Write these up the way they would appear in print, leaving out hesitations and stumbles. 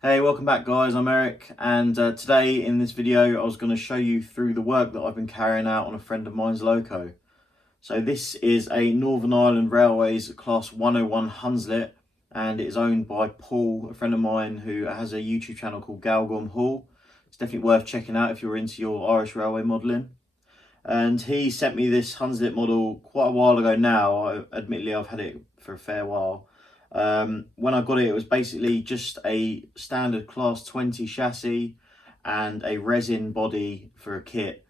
Hey, welcome back guys, I'm Eric, and today in this video I was going to show you through the work that I've been carrying out on a friend of mine's loco. So this is a Northern Ireland Railways Class 101 Hunslet, and it is owned by Paul, a friend of mine who has a YouTube channel called Galgorm Hall. It's definitely worth checking out if you're into your Irish railway modelling. And he sent me this Hunslet model quite a while ago now. Admittedly I've had it for a fair while. When I got it, it was basically just a standard class 20 chassis and a resin body for a kit,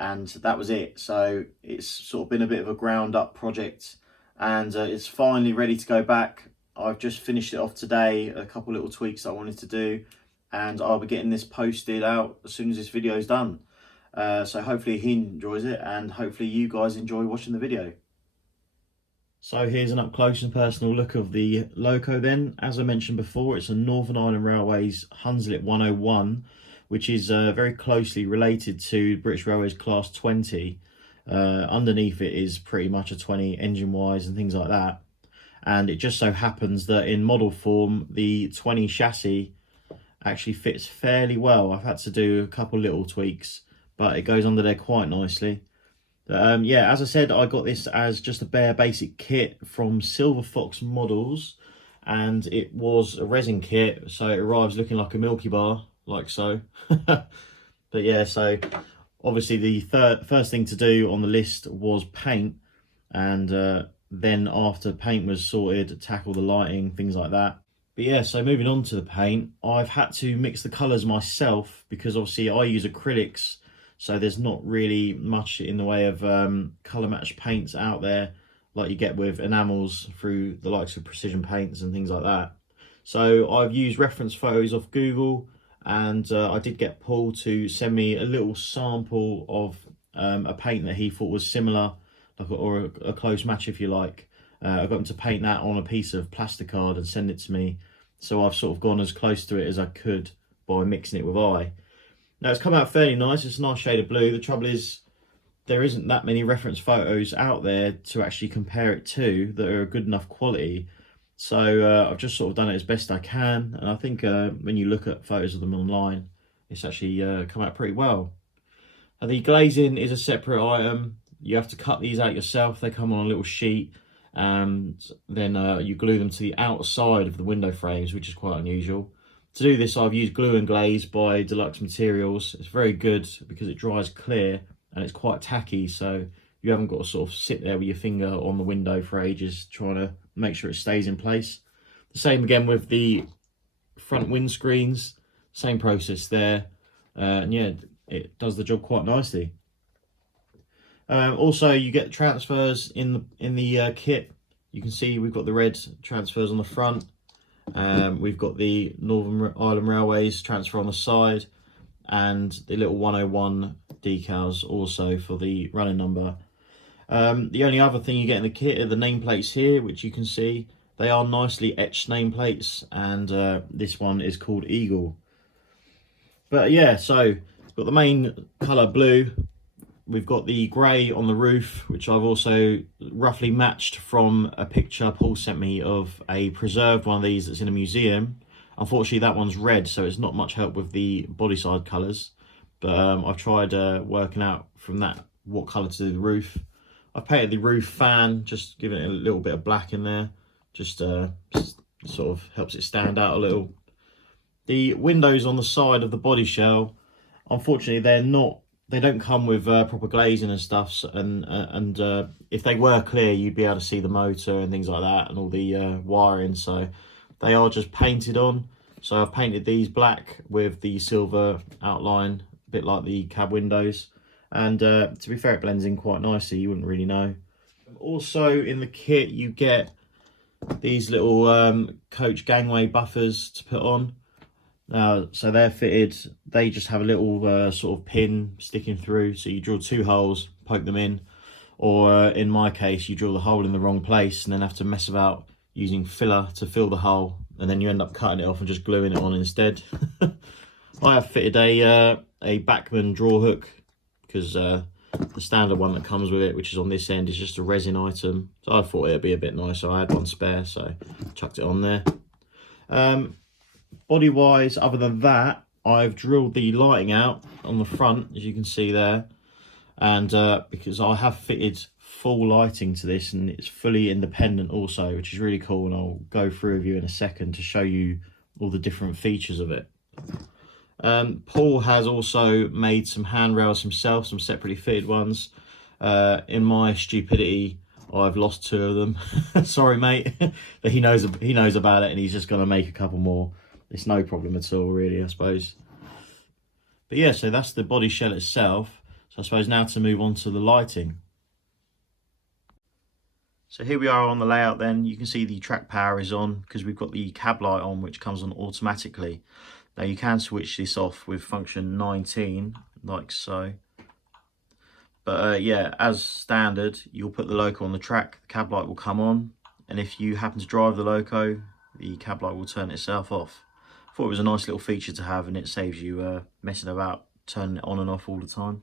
and that was it. So it's sort of been a bit of a ground up project, and it's finally ready to go back. I've just finished it off today, a couple little tweaks that I wanted to do, and I'll be getting this posted out as soon as this video is done. So hopefully he enjoys it, and hopefully you guys enjoy watching the video. So here's an up close and personal look of the loco then. As I mentioned before, it's a Northern Ireland Railways Hunslet 101, which is very closely related to British Railways Class 20. Underneath it is pretty much a 20 engine wise and things like that. And it just so happens that in model form, the 20 chassis actually fits fairly well. I've had to do a couple little tweaks, but it goes under there quite nicely. Yeah, as I said, I got this as just a bare basic kit from Silverfox Models, and it was a resin kit, so it arrives looking like a Milky Bar, like so. But yeah, so obviously the first thing to do on the list was paint, and then after paint was sorted, tackle the lighting, things like that. But yeah, so moving on to the paint, I've had to mix the colours myself because obviously I use acrylics. So there's not really much in the way of colour match paints out there like you get with enamels through the likes of Precision Paints and things like that. So I've used reference photos off Google, and I did get Paul to send me a little sample of a paint that he thought was similar, or a close match if you like. I got him to paint that on a piece of plasticard and send it to me. So I've sort of gone as close to it as I could by mixing it with eye. Now it's come out fairly nice. It's a nice shade of blue. The trouble is there isn't that many reference photos out there to actually compare it to that are good enough quality. So I've just sort of done it as best I can. And I think when you look at photos of them online, it's actually come out pretty well. Now, the glazing is a separate item. You have to cut these out yourself. They come on a little sheet, and then you glue them to the outside of the window frames, which is quite unusual. To do this, I've used Glue and Glaze by Deluxe Materials. It's very good because it dries clear and it's quite tacky, so you haven't got to sort of sit there with your finger on the window for ages trying to make sure it stays in place. The same again with the front windscreens, same process there, and yeah, it does the job quite nicely. Also, you get transfers in the kit. You can see we've got the red transfers on the front. We've got the Northern Ireland Railways transfer on the side, and the little 101 decals also for the running number. The only other thing you get in the kit are the nameplates here, which you can see. They are nicely etched nameplates, and this one is called Eagle. But yeah, so we've got the main colour blue. We've got the grey on the roof, which I've also roughly matched from a picture Paul sent me of a preserved one of these that's in a museum. Unfortunately, that one's red, so it's not much help with the body side colours. But I've tried working out from that what colour to do the roof. I've painted the roof fan, just giving it a little bit of black in there. Just sort of helps it stand out a little. The windows on the side of the body shell, unfortunately, they don't come with proper glazing and stuff, and if they were clear, you'd be able to see the motor and things like that and all the wiring. So they are just painted on. So I've painted these black with the silver outline, a bit like the cab windows, and to be fair, it blends in quite nicely. You wouldn't really know. Also in the kit, you get these little coach gangway buffers to put on. So they're fitted, they just have a little sort of pin sticking through, so you drill two holes, poke them in, or in my case you drill the hole in the wrong place and then have to mess about using filler to fill the hole, and then you end up cutting it off and just gluing it on instead. I have fitted a Bachmann draw hook because the standard one that comes with it, which is on this end, is just a resin item, so I thought it'd be a bit nicer. I had one spare, so chucked it on there. body wise, other than that, I've drilled the lighting out on the front, as you can see there, and because I have fitted full lighting to this, and it's fully independent also, which is really cool, and I'll go through with you in a second to show you all the different features of it. Paul has also made some handrails himself, some separately fitted ones. In my stupidity, I've lost 2 of them. Sorry, mate. But he knows about it, and he's just going to make a couple more. It's no problem at all, really, I suppose. But yeah, so that's the body shell itself. So I suppose now to move on to the lighting. So here we are on the layout then. You can see the track power is on because we've got the cab light on, which comes on automatically. Now you can switch this off with function 19, like so. But yeah, as standard, you'll put the loco on the track, the cab light will come on, and if you happen to drive the loco, the cab light will turn itself off. I thought it was a nice little feature to have, and it saves you messing about, turning it on and off all the time.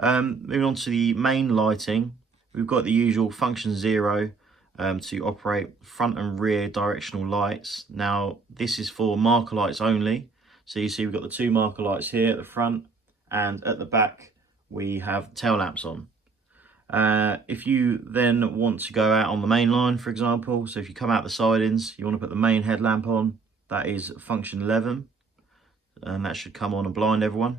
Moving on to the main lighting, we've got the usual function 0 to operate front and rear directional lights. Now this is for marker lights only, so you see we've got the 2 marker lights here at the front, and at the back we have tail lamps on. If you then want to go out on the main line, for example, so if you come out the sidings, you want to put the main headlamp on, that is function 11, and that should come on and blind everyone.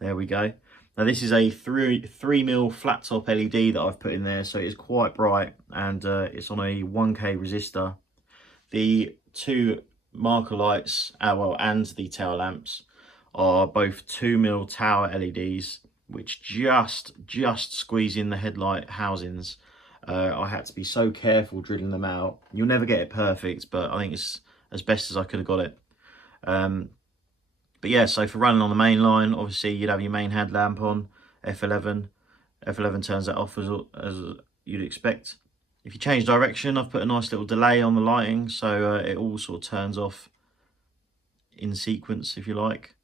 There we go. Now this is a 3mm flat top LED that I've put in there, so it's quite bright, and it's on a 1K resistor. The 2 marker lights, and the tail lamps are both 2mm tower LEDs, which just squeeze in the headlight housings. I had to be so careful drilling them out. You'll never get it perfect, but I think it's as best as I could have got it. But yeah, so for running on the main line, obviously you'd have your main headlamp on, F11. F11 turns that off as you'd expect. If you change direction, I've put a nice little delay on the lighting, so it all sort of turns off in sequence, if you like.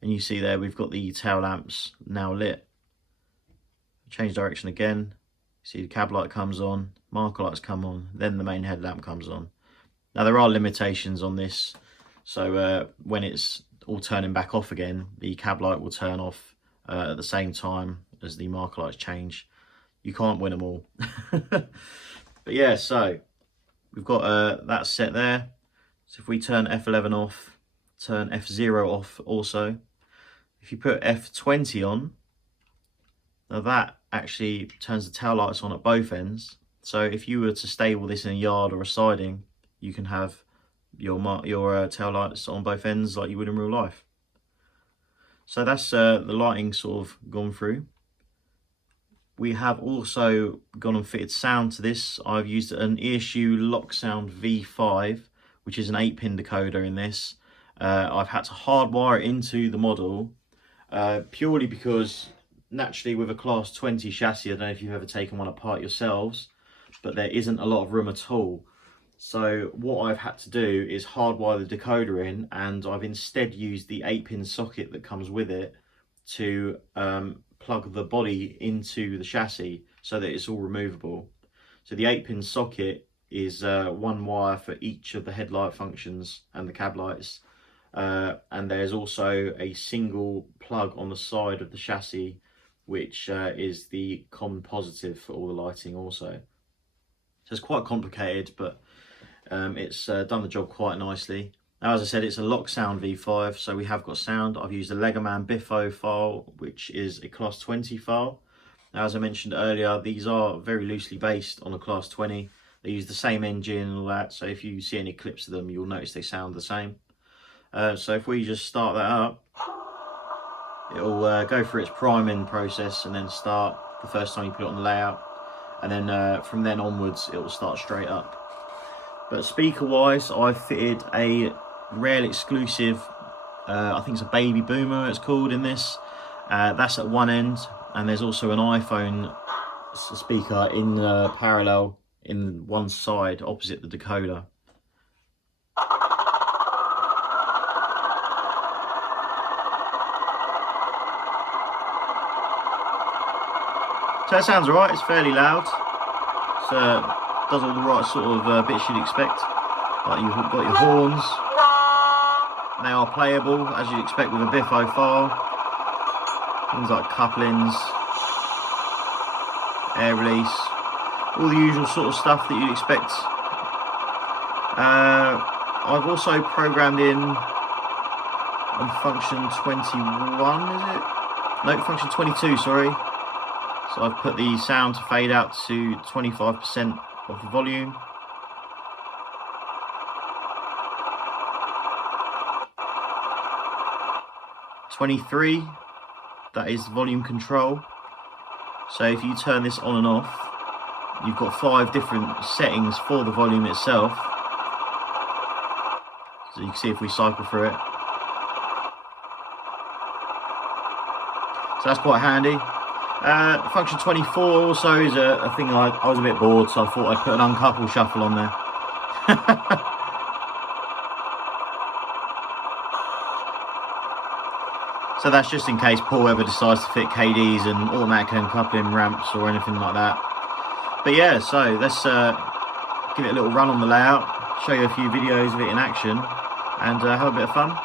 And you see there, we've got the tail lamps now lit. Change direction again, you see the cab light comes on, marker lights come on, then the main headlamp comes on. Now there are limitations on this, so when it's all turning back off again, the cab light will turn off at the same time as the marker lights change. You can't win them all. But yeah, so we've got that set there. So if we turn F11 off, turn F0 off also. If you put F20 on, now that actually turns the tail lights on at both ends. So if you were to stable this in a yard or a siding, you can have your tail lights on both ends like you would in real life. So that's the lighting sort of gone through. We have also gone and fitted sound to this. I've used an Earshoe Lock Sound V5, which is an 8-pin decoder in this. I've had to hardwire it into the model purely because naturally with a class 20 chassis, I don't know if you've ever taken one apart yourselves, but there isn't a lot of room at all. So what I've had to do is hardwire the decoder in, and I've instead used the 8-pin socket that comes with it to plug the body into the chassis so that it's all removable. So the 8-pin socket is 1 wire for each of the headlight functions and the cab lights, and there's also a single plug on the side of the chassis, which is the common positive for all the lighting also. So it's quite complicated, but it's done the job quite nicely. Now, as I said, it's a Lock Sound V5, so we have got sound. I've used a Legoman Biffo file, which is a class 20 file. Now, as I mentioned earlier, these are very loosely based on a class 20. They use the same engine and all that, so if you see any clips of them, you'll notice they sound the same. So if we just start that up, it'll go through its priming process and then start the first time you put it on the layout. And then from then onwards, it will start straight up. But speaker wise, I've fitted a Rail exclusive, I think it's a Baby Boomer it's called in this. That's at one end, and there's also an iPhone speaker in parallel in one side opposite the decoder. So it sounds alright, it's fairly loud. It does all the right sort of bits you'd expect. Like you've got your horns. They are playable, as you'd expect with a Biffo file. Things like couplings, air release, all the usual sort of stuff that you'd expect. I've also programmed in on function 21, is it? No, function 22, sorry. So I've put the sound to fade out to 25% of the volume. '23, that is volume control. So if you turn this on and off, you've got 5 different settings for the volume itself. So you can see if we cycle through it. So that's quite handy. Function 24 also is a thing I was a bit bored, so I thought I'd put an uncouple shuffle on there. So that's just in case Paul ever decides to fit KDs and automatic uncoupling ramps or anything like that. But yeah, so let's give it a little run on the layout, show you a few videos of it in action, and have a bit of fun.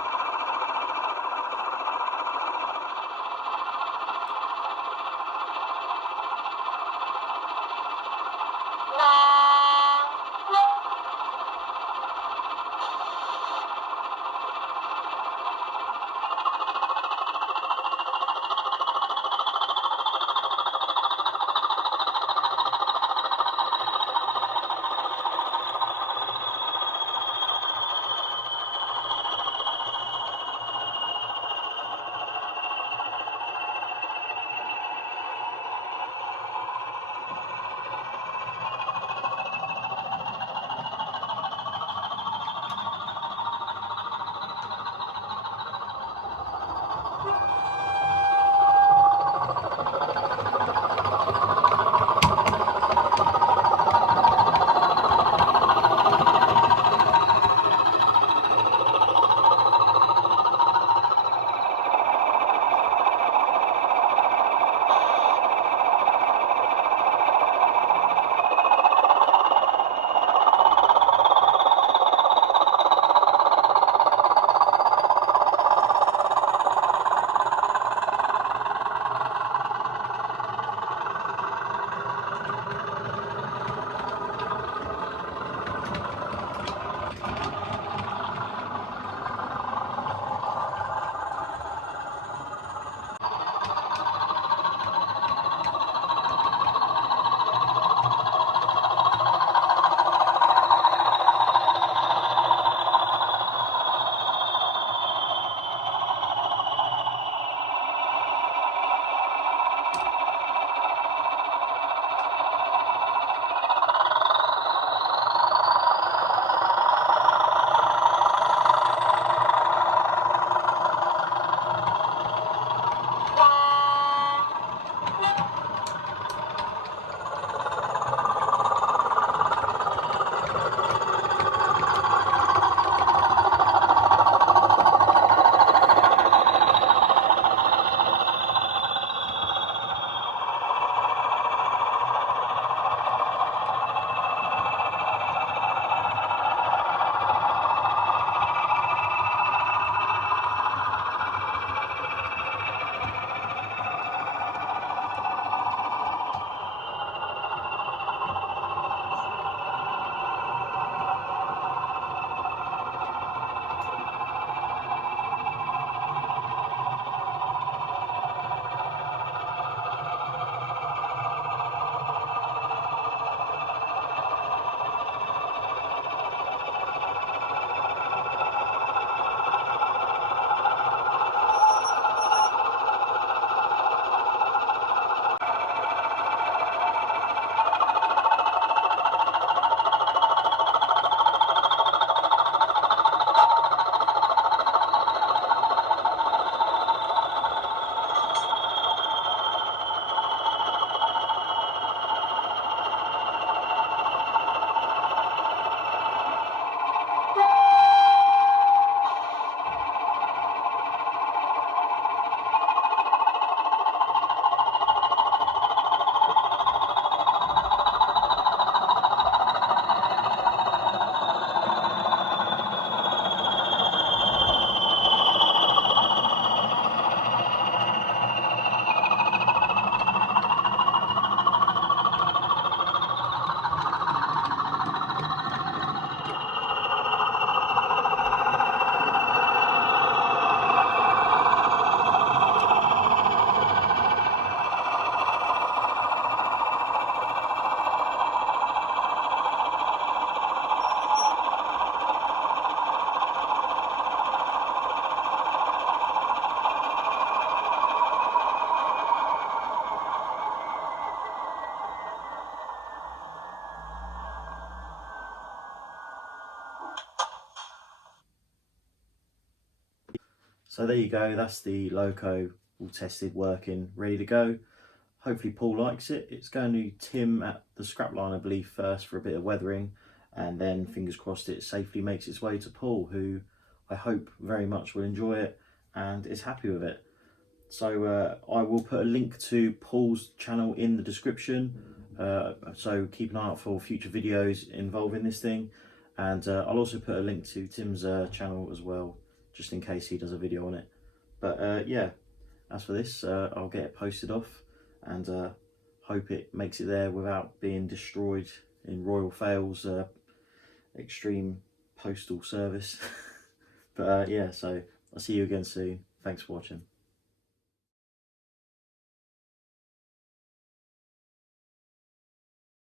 So there you go, that's the loco all tested, working, ready to go. Hopefully Paul likes it. It's going to Tim at the scrap line, I believe, first for a bit of weathering, and then fingers crossed it safely makes its way to Paul, who I hope very much will enjoy it and is happy with it. So I will put a link to Paul's channel in the description, so keep an eye out for future videos involving this thing, and I'll also put a link to Tim's channel as well, just in case he does a video on it. But yeah, as for this, I'll get it posted off, and hope it makes it there without being destroyed in Royal Fail's extreme postal service. But yeah, so I'll see you again soon. Thanks for watching.